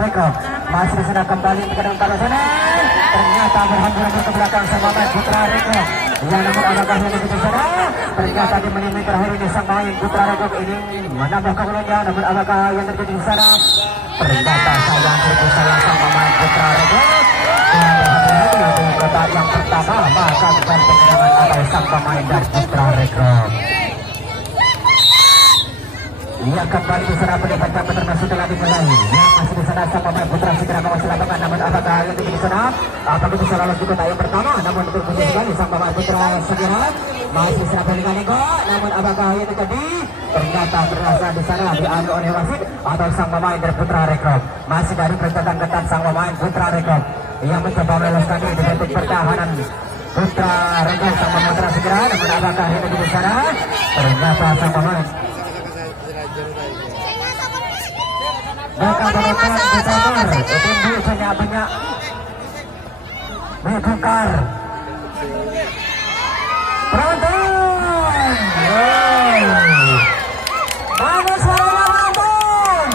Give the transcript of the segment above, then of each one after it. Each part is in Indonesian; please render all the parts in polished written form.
Rekop. Masih di sana kembali ke dalam pada sana. Ternyata berhamburan ke belakang sang pemain Putra Rekop. Yang namun apakah yang di sana? Ternyata di menit terakhir ini sang pemain Putra Rekop ini menambah keunggulannya. Namun apakah yang terjadi di sana? Ternyata sayang sang pemain Putra Rekop. Di kotak yang pertama maka bukan penyerangan atau sang pemain dari Putra Rekop. Ia kembali di sana penyerangan termasuk telah dimulai. Yang masih di sana sang pemain Putra segera masih lapangan. Namun apakah yang di sana? Apakah bisa lolos di kotak yang pertama? Namun untuk bunyi sekali sang pemain Putra segera masih serap dengan ego. Namun apakah yang terjadi? Ternyata berhasil di sana diambil oleh wasit atau sang pemain dari Putra Rekop. Masih dari percetakan ketat sang pemain Putra Rekop yang mencoba meloloskan diri di titik pertahanan Putra Rekop sang pemain Putra segera. Namun apakah yang terjadi di sana? Ternyata sang pemain maka penonton bersabar tunggu banyak bertukar penonton mana suaranya penonton.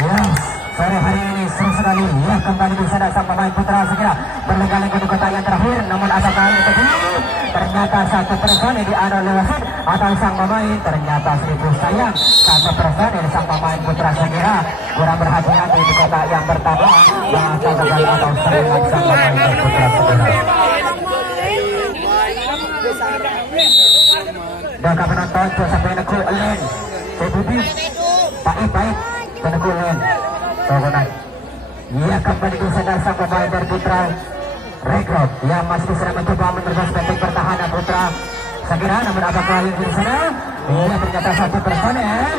Yes, sore hari ini seru sekali ya kembali di sana sang pemain Putra segera berlengang-lengang di kotak yang terakhir. Namun apakah yang terjadi? Ternyata satu persen yang diadu oleh wasit atau sang pemain. Ternyata seribu sayang satu persen dari sang pemain Putra segera kurang berhati-hati di kotak yang pertama maka gagal atau serangan sang pemain Putra segera. Maka penonton sampai neku elen Budi baik neku elen Togonan. Ia kembali di sana sang pemain dari Putra Rekop yang masih sedang mencoba menerobos titik pertahanan Putra segera. Namun apakah yang di sana? Iya ternyata satu personel.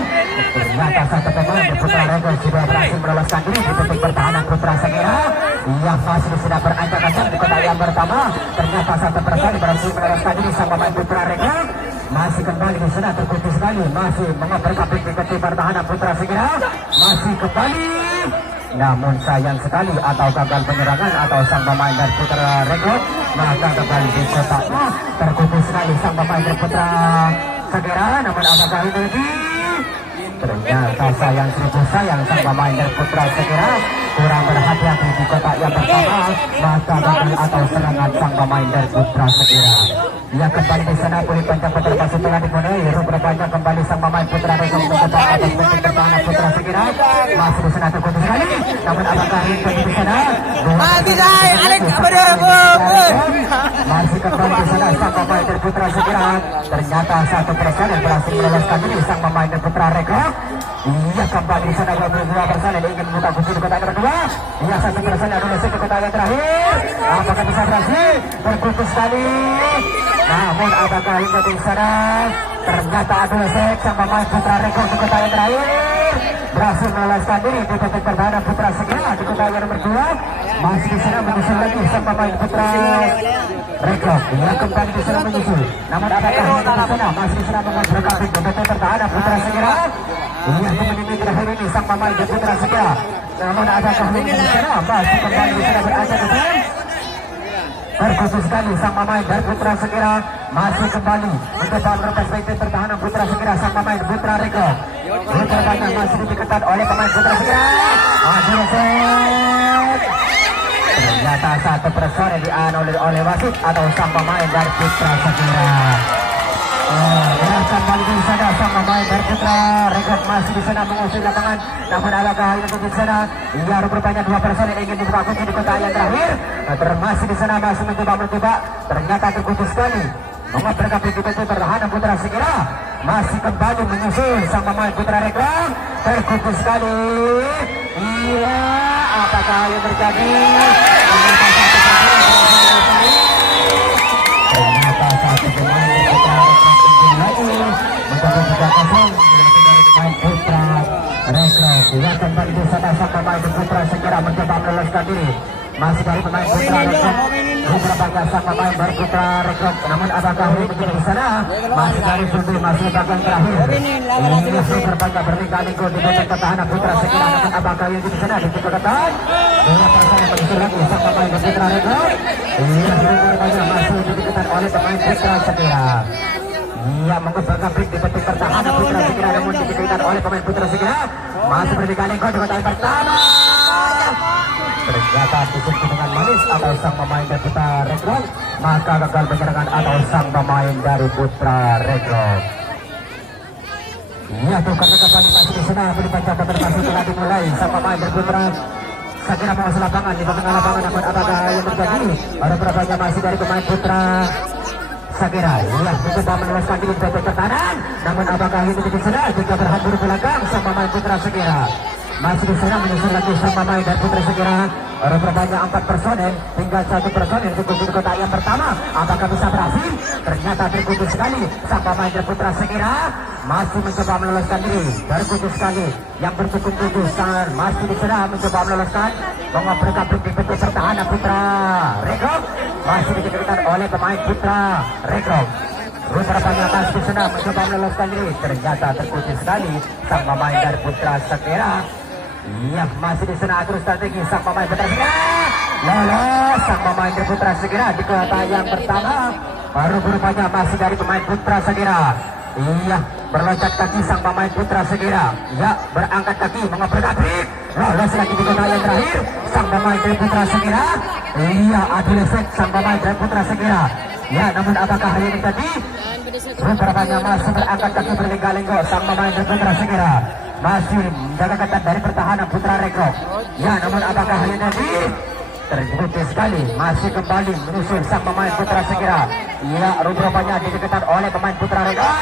Ternyata satu pemain Putra Rekop sudah berhasil meloloskan diri di titik pertahanan Putra segera. Ia masih sudah berancang-ancang di kotak yang pertama. Ternyata satu personel berhasil meloloskan diri sang pemain Putra Rekop. Masih kembali di sana terkutus sekali. Masih mengoper-kapit di titik pertahanan Putra segera. Masih kembali. Namun sayang sekali atau gagal penyerangan atau sang pemain dari Putra Rekop maka kembali di kotaknya terkutus sekali sang pemain dari Putra segera. Namun apakah ini ternyata sayang sayang sang pemain dari Putra segera kurang berhati-hati di kotak yang pertama maka gagal atau serangan sang pemain dari Putra segera. Ia kembali di sana kulit panjang terpaksa telah dipenuhi. Rubber panjang kembali sang pemain Putra Rekop mencoba atas titik pertahanan Putra segera masih di sana terkutus sekali. Namun apakah ini di sana masih kembali di sana sang pemain dari Putra segera. Ternyata satu persen yang berhasil meloloskan diri sang pemain dari Putra Rekop. Ia kembali di sana 22% yang ingin membuka kunci di kotak yang kedua. Ia 1% yang lulus ke kotak yang terakhir. Apakah bisa berhasil? Terkutus sekali. Namun apakah hingga di sana? Ternyata Adolesek sang pemain Putra Rekop di kotak yang terakhir berhasil meloloskan diri di titik pertahanan Putra segera di kotak yang nomor 2. Masih di sana menyusul lagi sang pemain Putra Rekop. Ia kembali di sana menyusul. Namun apakah hingga di sana masih di sana mengoper-kapit di titik pertahanan Putra segera. Ia menit terakhir ini sang pemain Putra segera. Namun apakah hingga di sana masih kembali di sana berancang-ancang terkutus sekali sang pemain dari Putra segera masih kembali mencoba merebut titik pertahanan Putra segera sang pemain Putra Rekop. Putra banyak masih diketat oleh pemain Putra segera. Ternyata satu persen yang dianulir oleh wasit atau sang pemain dari Putra segera. Kembali di sana sang pemain dari Putra Rekop masih di sana mengusir lapangan. Namun apakah ini di sana? Ia rupanya 2% yang ingin dibuka kunci di kotak yang terakhir. Masih di sana masih mencoba. Ternyata terkutus sekali. Mengoper-kapit di titik pertahanan Putra segera masih kembali menyusul sang pemain Putra Rekop. Terkutus sekali. Iya, apakah yang terjadi? Ternyata satu pemain Putra Rekop lagi mencoba juga kosong main Putra Rekop. Ia kembali di sana sang pemain Putra segera mencoba meloloskan diri. Masih dari pemain Putra Rekop. Beberapa sang pemain dari Putra Rekop. Namun apakah ini di sana? Masih dari Sundi, masih bagian terakhir. Ini berbanyak berliga-liga di titik pertahanan Putra segera. Namun apakah ini di sana? Di titik pertahanan. Dua pasang yang menyusul lagi sang pemain dari Putra Rekop. Ini berbanyak masih diketat oleh pemain Putra segera. Ia mengembangkan di detik pertahanan Putra Segera namun dikirikan oleh pemain Putra Segera. Masih berdikali gol di kotak pertama. Ternyata disentuh dengan manis atau sang pemain dari Putra Regrong, maka gagal penyerangan atau sang pemain dari Putra Regrong. Ia tukar kembali masih di sana berbaca masih telah dimulai sang pemain dari Putra Segera masuk lapangan di tengah lapangan namun apakah yang terjadi? Ada berapanya masih dari pemain Putra Segera. Ia mencoba meluaskan diri dari pertahanan namun apakah ini di sana jika berhambur ke belakang sang pemain Putra Segera. Masih di sana menyusul lagi sang pemain dan Putra Segera. Ada berbanyak 4 personel tinggal 1 personel cukup di kotak yang pertama. Apakah bisa berhasil? Ternyata terputus sekali sang pemain dan Putra Segera. Masih mencoba meloloskan diri, terputus sekali yang bertukus-tukus masih di sana mencoba meloloskan mengoperasikan di pintu pertahanan Putra Regrong. Masih dikejar oleh pemain Putra Regrong. Rupanya masih di sana mencoba meloloskan diri, ternyata terputus sekali sang pemain dari Putra Segera. Iya, masih di sana atur strategi sang pemain Putra Segera. Lolos sang pemain dari Putra Segera di kotak yang pertama. Baru berupanya masih dari pemain Putra Segera. Iya, berloncat kaki sang pemain Putra Segera. Ya, berangkat kaki mengoper kaki. Lolos lagi di kotak yang terakhir sang pemain dari Putra Segera. Iya, adu lesek sang pemain dari Putra Segera. Ya, namun apakah hari ini tadi? Rupanya masih berangkat kaki berlenggak-lenggok sang pemain dari Putra Segera. Masih menjaga ketat dari pertahanan Putra Regrong. Ya, namun apakah hari ini tadi? Terputus sekali, masih kembali menyusul sang pemain Putra Segera. Ya, rupanya dikejar oleh pemain Putra Regrong.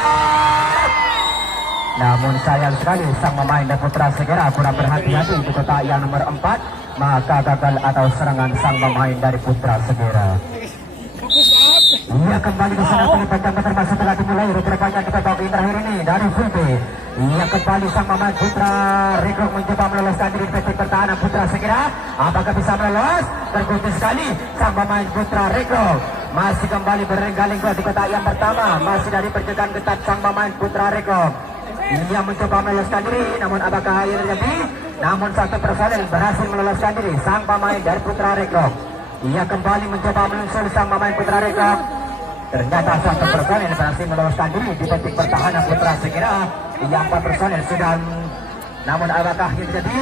Namun sayang sekali sang pemain dan Putra Segera kurang berhati-hati di kotak yang nomor 4, maka gagal atau serangan sang pemain dari Putra Segera. Ia kembali di sana pelibatan termasuk telah dimulai rupanya kita bawa terakhir ini dari Fulbe. Ia kembali sang pemain Putra Regrong mencoba meloloskan diri dari pertahanan Putra Segera. Apakah bisa melolos? Terputus sekali sang pemain Putra Regrong. Masih kembali berlenggak-lenggok di kotak yang pertama. Masih dari pencegahan ketat sang pemain Putra Regrong. Ia mencoba meloloskan diri, namun apakah yang terjadi? Namun 1 personel berhasil meloloskan diri sang pemain dari Putra Regrong. Ia kembali mencoba menyusul sang pemain Putra Regrong. Ternyata 1 personel berhasil meloloskan diri di titik pertahanan Putra Segera. Ia 4 personel sudah, namun apakah yang terjadi?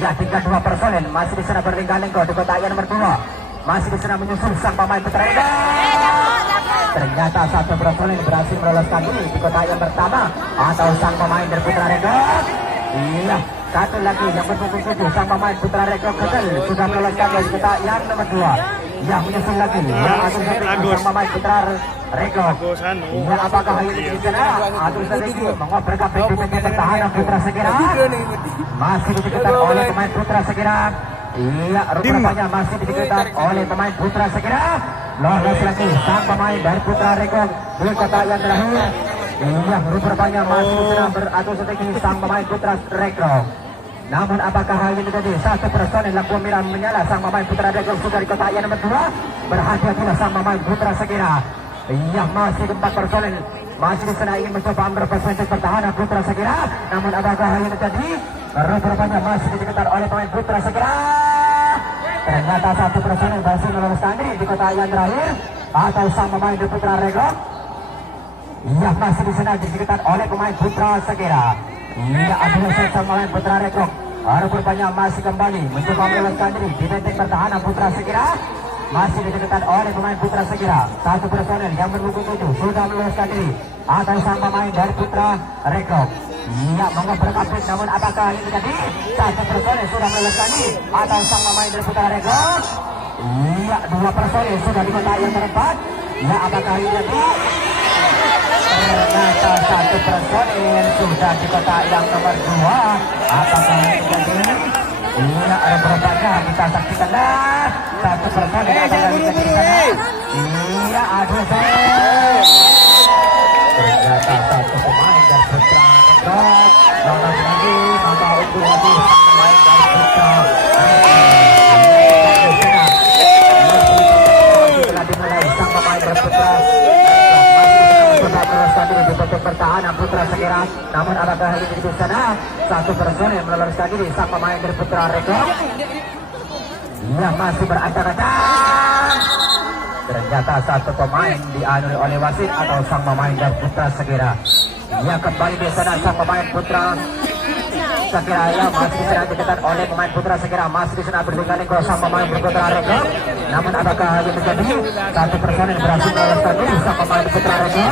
Ia tinggal 2 personel masih di sana berlenggak-lenggok di kotak yang nomor 2. Masih di sana menyusul sang pemain Putra Regrong. Ternyata 1 personel berhasil meloloskan diri di kotak yang pertama atau sang pemain dari Putra Regrong. Iya, 1 lagi yang bertujuh sang pemain Putra Regrong gagal sudah meloloskan dari kotak yang nomor 2. Yang menyusul lagi yang atur strategi sang pemain Putra Regrong. Iya, apakah ini di sana atur strategi mengoper ke pintu pertahanan Putra Segera. Masih dikejar oleh pemain Putra Segera. Iya, rupanya masih dikejar oleh pemain Putra Segera. Lolos lagi sang pemain dari Putra Regrong di kotak yang terakhir. Iya, rupanya masih sedang beratur strategi sang pemain Putra Regrong. Namun apakah hal ini tadi 1 personel lampu merah menyala sang pemain Putra Regrong sudah di kotak yang nomor 2. Berhati-hatilah sang pemain Putra Segera. Iya, masih 4 personel masih di sana ingin mencoba memperpanjang pertahanan Putra Segera. Namun apakah hal ini tadi? Rupanya masih dikejar oleh pemain Putra Segera. Ternyata 1 personel berhasil meloloskan diri di kotak yang terakhir atau sang pemain dari Putra Regrong. Iya, masih di sana dikejar oleh pemain Putra Segera. Iya, adalah sang pemain Putra Regrong. Rupanya masih kembali mencoba meloloskan diri di titik pertahanan Putra Segera. Masih dikejar oleh pemain Putra Segera. 1 personel yang berbuku 7 sudah meloloskan diri atau sang pemain dari Putra Regrong. Iya, mengoper kapit, namun apakah ini tadi 1 personel sudah meloloskan diri atau sang pemain dari Putra Regrong? Iya, 2 personel sudah di kotak yang keempat. Iya, apakah ini tadi? Ternyata 1 personel sudah di kotak yang nomor 2. Apakah ini tadi? Iya, rupanya kita saksikanlah 1 personel apakah ini tadi sana? Iya, aduh ternyata 1 pemain dari Putra Regrong lolos lagi, maka itu lagi pemain dari Putra telah dimulai sang pemain dari Putra sudah meloloskan diri di titik pertahanan Putra Segera. Namun apakah hal ini di sana 1 personel meloloskan diri sang pemain dari Putra Regrong. Ia masih beracak-acak. Ternyata satu pemain dianulir oleh wasit atau sang pemain dari Putra Segera. Ia kembali di sana sang pemain Putra Segera ya masih di sana dikejar oleh pemain Putra Segera, masih di sana berlengah-lengah sang pemain Putra Rega. Namun apakah yang terjadi? Satu personil berhasil meloloskan diri sang pemain Putra Rega.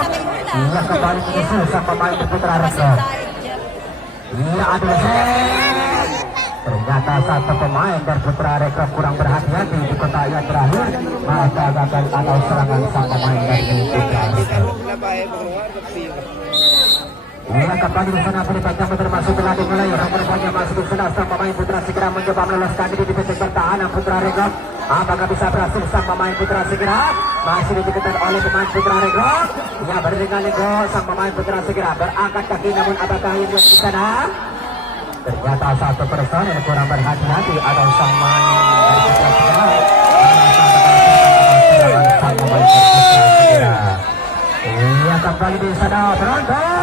Ia kembali menyusul sang pemain Putra Rega. Ia adalah ternyata satu pemain dari Putra Rega kurang berhati-hati di kotak yang terakhir, maka gagal atau serangan sang pemain dari Putra Rega. Ia kembali di sana berpajang termasuk telah dimulai. Rupanya masuk di sana sang pemain Putra Segera mencoba meloloskan diri di titik pertahanan Putra Rega. Apakah bisa berhasil sang pemain Putra Segera? Masih dikejar oleh pemain Putra Rega. Ia berlengah-lengah sang pemain Putra Segera berangkat kaki, namun apakah yang di sana? Ternyata satu personil kurang berhati-hati atau sang pemain dari Putra Segera. Sang pemain Putra Segera. Ia kembali di sana berontak.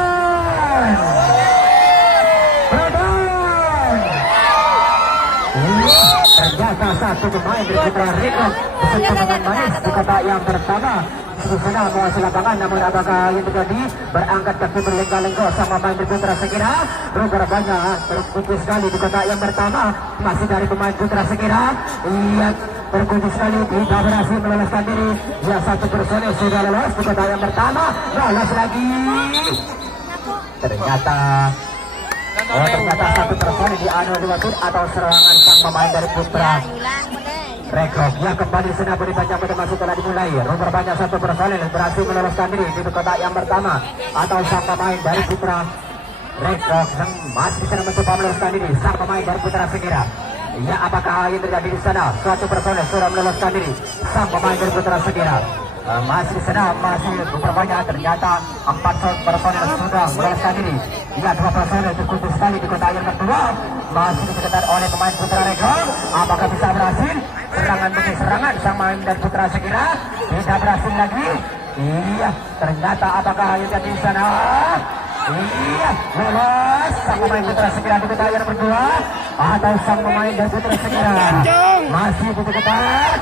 Ternyata satu pemain dari Putra Rega bersama manis di kotak yang pertama susah menguasai lapangan, namun apakah yang terjadi? Berangkat kaki berlengah-lengah sama pemain dari Putra Segera. Rupanya terkunci sekali di kotak yang pertama masih dari pemain Putra Segera. Ia terkunci sekali, tidak berhasil meloloskan diri. Ya satu personil sudah lolos di kotak yang pertama, lolos lagi. Ternyata satu personil dianulir wasit atau serangan sang pemain dari Putra Rega. Yang kembali sana berpajang masuk telah dimulai. Rupanya satu personil berhasil meloloskan diri di kotak yang pertama atau sang pemain dari Putra Rega yang masih bisa mencoba meloloskan diri sang pemain dari Putra Segera. Ya apakah yang terjadi di sana? Suatu personil sudah meloloskan diri sang pemain dari Putra Segera. Masih di sana, masih berbanyak. Ternyata 4 personil sudah meloloskan diri. Ya 2 personil terkunci sekali di kotak yang kedua, masih dikejar oleh pemain Putra Rega. Apakah bisa berhasil? Serangan demi serangan sang pemain dari Putra Segera tidak berhasil lagi. Iya, ternyata apakah yang terjadi di sana? Iya, lolos sang pemain Putra Segera di kotak yang kedua atau sang pemain dari Putra Segera masih dikejar.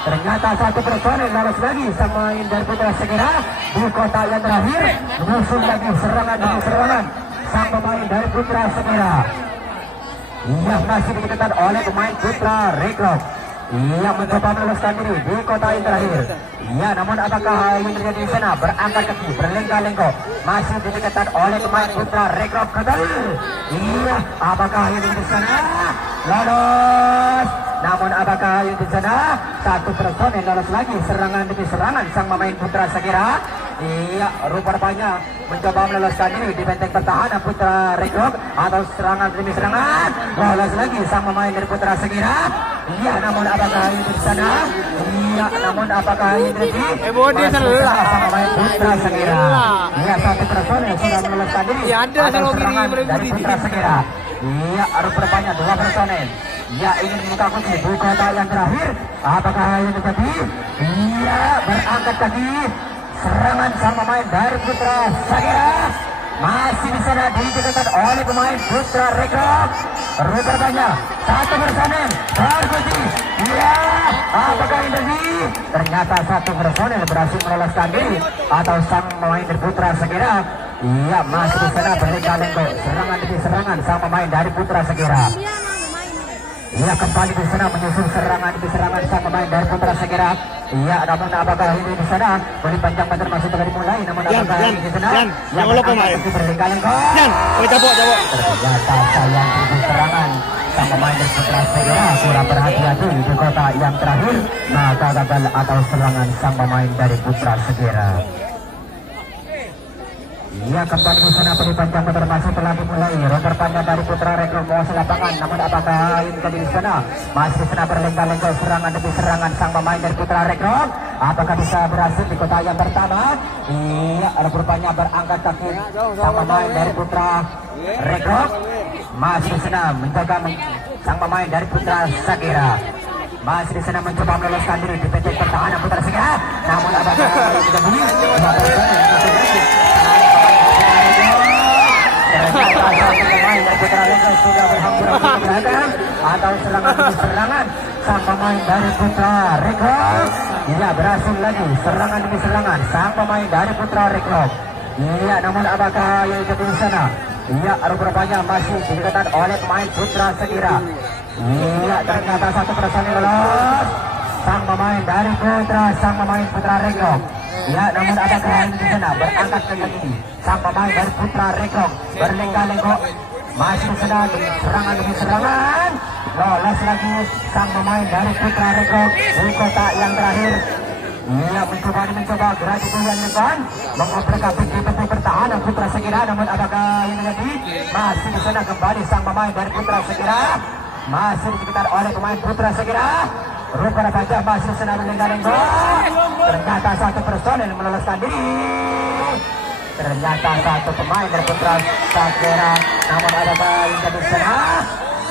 Ternyata satu personil lolos lagi sang pemain dari Putra Segera di kotak yang terakhir. Musuh lagi serangan demi serangan sang pemain dari Putra Segera. Ia masih dikejar oleh pemain Putra Rega. Ia mencoba meloloskan diri di kotak yang terakhir. Ia namun apakah yang terjadi di sana? Berangkat kaki berlengah-lengah masih dikejar oleh pemain Putra Rega. Iya, apakah yang terjadi di sana? Lolos. Namun apakah yang di sana? Satu personil lolos lagi serangan demi serangan sang pemain Putra Segera. Iya, rupanya mencoba meloloskan diri di benteng pertahanan Putra Rega atau serangan demi serangan. Lolos lagi sang pemain dari Putra Segera. Iya, namun apakah yang di sana? Iya, namun apakah yang terjadi? Sang pemain Putra Segera. Iya, satu personil sudah meloloskan diri atau serangan dari Putra Segera. Iya, rupanya 2 personil. Ia ingin membuka kunci di kotak yang terakhir. Apakah yang terjadi? Ia berangkat kaki. Serangan sang pemain dari Putra Segera masih di sana dikejar oleh pemain Putra Rega. Rupanya satu personil terkunci. Iya, apakah yang terjadi? Ternyata satu personil berhasil meloloskan diri atau sang pemain dari Putra Segera. Iya, masih di sana berlengah-lengah serangan demi serangan sang pemain dari Putra Segera. Ia kembali di sana menyusul serangan demi serangan sang pemain dari Putra Segera. Iya, namun apakah ini di sana beri panjang banter masih telah dimulai. Namun apakah ini di sana yang berlengah-lengah. Ternyata sayang demi serangan sang pemain dari Putra Segera kurang berhati-hati di kotak yang terakhir, maka gagal atau serangan sang pemain dari Putra Segera. Ia kembali di sana beri panjang banter masih telah dimulai. Roper panjang dari Putra Rega menguasai lapangan. Namun apakah ini kembali di sana masih di sana berlengah-lengah serangan demi serangan sang pemain dari Putra Rega. Apakah bisa berhasil di kotak yang pertama? Iya, rupanya berangkat kaki sang pemain dari Putra Rega. Masih di sana menjaga sang pemain dari Putra Segera. Masih di sana mencoba meloloskan diri di pencet pertahanan Putra Segera. Namun apakah ini tidak boleh? Pemain dari Putra Rega sudah berhamburan di belakang atau serangan demi serangan sang pemain dari Putra Rega. Iya, berhasil lagi serangan demi serangan sang pemain dari Putra Rekrok. Iya, namun apakah yang terjadi di sana? Iya, rupanya masih diketat oleh pemain Putra Sekira. Iya, ternyata satu personil lolos. Sang pemain dari Putra Rekrok. Iya, namun apakah yang di sana berangkat ke kaki? Sang pemain dari Putra Rekrok berlenggak-lenggok masih sedang serangan demi serangan. Lolos lagi sang pemain dari Putra Rekrok di kotak yang terakhir. Ia mencoba gerak yang depan mengoperasikan pintu pertahanan Putra Sekira, namun apakah yang terjadi? Masih di sana kembali sang pemain dari Putra Sekira, masih dikejar oleh pemain Putra Sekira. Rupanya saja masih sedang lenggak-lenggok. Ternyata satu personel meloloskan diri. Ternyata satu pemain dari Putra Sekira, namun apakah yang terjadi di sana?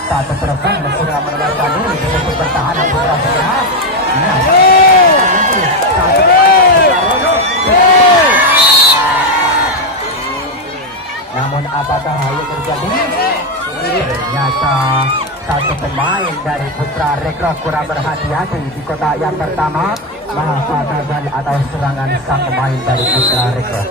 Satu personel sudah meloloskan diri di pintu pertahanan Putra Sekira. Namun apakah hal yang terjadi? Ternyata satu pemain dari Putra Rekrok kurang berhati-hati di kotak yang pertama, maka gagal atau serangan sang pemain dari Putra Rekrok.